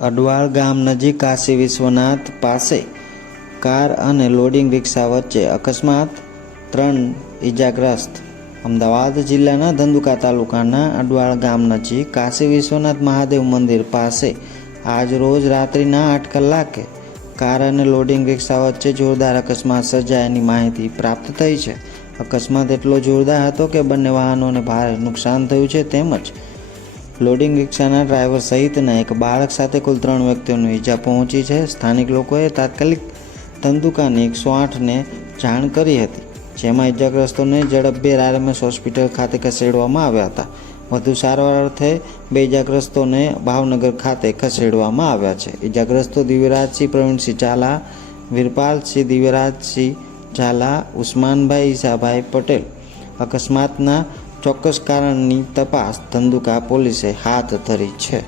અડવાળ ગામ નજીક કાશી વિશ્વનાથ પાસે કાર અને લોડિંગ રિક્ષા વચ્ચે અકસ્માત ત્રણ ઈજાગ્રસ્ત. અમદાવાદ જિલ્લાના ધંધુકા તાલુકાના અડવાળ ગામ નજીક કાશી વિશ્વનાથ મહાદેવ મંદિર પાસે આજ રોજ રાત્રિના આઠ કલાકે કાર અને લોડિંગ રિક્ષા વચ્ચે જોરદાર અકસ્માત સર્જાયાની માહિતી પ્રાપ્ત થઈ છે. અકસ્માત એટલો જોરદાર હતો કે બંને વાહનોને ભારે નુકસાન થયું છે તેમજ લોડિંગ રિક્ષાના ડ્રાઈવર સહિતના એક બાળક સાથે કુલ ત્રણ વ્યક્તિઓને ઈજા પહોંચી છે. સ્થાનિક લોકોએ તાત્કાલિક તંદુકાની એકસો આઠને જાણ કરી હતી, જેમાં ઈજાગ્રસ્તોને ઝડપભેર આરએમએસ હોસ્પિટલ ખાતે ખસેડવામાં આવ્યા હતા. વધુ સારવાર અર્થે બે ઈજાગ્રસ્તોને ભાવનગર ખાતે ખસેડવામાં આવ્યા છે. ઈજાગ્રસ્તો દિવ્યરાજસિંહ, પ્રવીણસિંહ ઝાલા, વીરપાલસિંહ દિવ્યરાજસિંહ ઝાલા, ઉસ્માનભાઈ ઈસાભાઈ પટેલ અકસ્માતના ચોક્કસ કારણની તપાસ ધંધુકા પોલીસે હાથ ધરી છે.